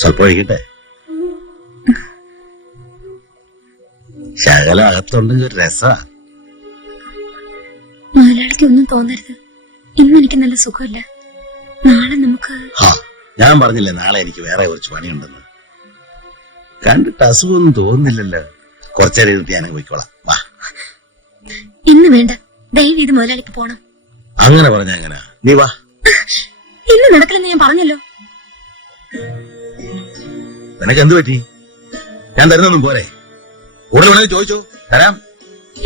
സ്വല്പം ഒഴിക്കട്ടെ. ശകലം അകത്തുണ്ടെങ്കിൽ ഒരു രസാ. മുതലാളിക്ക് ഒന്നും തോന്നരുത്. ഇന്ന് എനിക്ക് നല്ല സുഖമില്ല. നാളെ നമുക്ക്. ഞാൻ പറഞ്ഞില്ലേ നാളെ എനിക്ക് വേറെ കുറച്ച് പണിയുണ്ടെന്ന്. കണ്ടിട്ട് അസുഖമൊന്നും തോന്നുന്നില്ലല്ലോ. കുറച്ചേരം ഇരുത്തി ഞാൻ പോയിക്കോളാം. വാ. ഇന്ന് വേണ്ട, ദയവ് ചെയ്ത് മുതലാളിക്ക് പോണം. അങ്ങനെ പറഞ്ഞ എങ്ങനാ? നീ വാ. ഇന്ന് നടക്കില്ലെന്ന് ഞാൻ പറഞ്ഞല്ലോ. നിനക്ക് എന്ത് പറ്റി? ഞാൻ തരുന്നൊന്നും പോരെ? കൂടുതൽ വേണമെങ്കിൽ ചോദിച്ചോ, തരാം.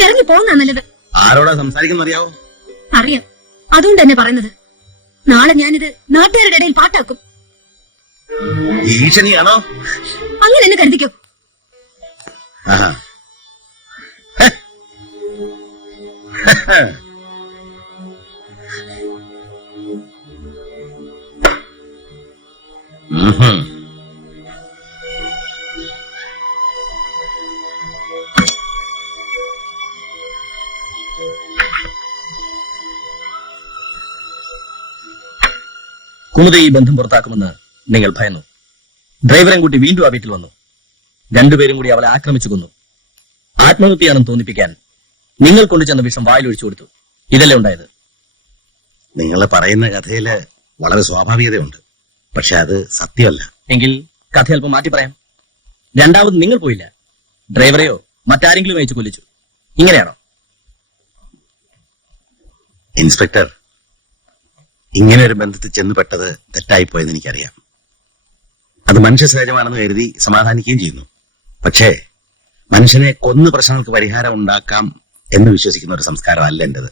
ഇറങ്ങി പോകുന്ന നല്ലത്. ആരോടാ സംസാരിക്കുന്ന അറിയാവോ? അറിയാം, അതുകൊണ്ട് തന്നെ പറയുന്നത്. നാളെ ഞാനിത് നാട്ടുകാരുടെ ഇടയിൽ പാട്ടാക്കും. ഭീഷണിയാണോ? അങ്ങനെ എന്നെ കരുതിക്കോ. ആഹാ. കുമുദ ഈ ബന്ധം പുറത്താക്കുമെന്ന് നിങ്ങൾ ഭയന്നു. ഡ്രൈവറെയും കൂട്ടി വീണ്ടും ആ വീട്ടിൽ വന്നു. രണ്ടുപേരും കൂടി അവളെ ആക്രമിച്ചു കൊന്നു. ആത്മഹത്യയാണെന്ന് തോന്നിപ്പിക്കാൻ നിങ്ങൾ കൊണ്ടുചെന്ന വിഷം വായിലൊഴിച്ചു കൊടുത്തു. ഇതല്ലേ ഉണ്ടായത്? നിങ്ങൾ പറയുന്ന കഥയില് വളരെ സ്വാഭാവികതയുണ്ട്. പക്ഷെ അത് സത്യമല്ല. എങ്കിൽ കഥ അല്പം മാറ്റി പറയാം. രണ്ടാമത് നിങ്ങൾ പോയില്ല, ഡ്രൈവറെയോ മറ്റാരെങ്കിലും അയച്ചു കൊല്ലിച്ചു. ഇങ്ങനെയാണോ? ഇൻസ്പെക്ടർ, ഇങ്ങനെ ഒരു ബന്ധത്തിൽ ചെന്നുപെട്ടത് തെറ്റായിപ്പോയെന്ന് എനിക്കറിയാം. അത് മനുഷ്യ സഹജമാണെന്ന് കരുതി സമാധാനിക്കുകയും ചെയ്യുന്നു. പക്ഷേ മനുഷ്യനെ കൊന്ന് പ്രശ്നങ്ങൾക്ക് പരിഹാരം ഉണ്ടാക്കാം എന്ന് വിശ്വസിക്കുന്ന ഒരു സംസ്കാരമല്ല എന്റേത്.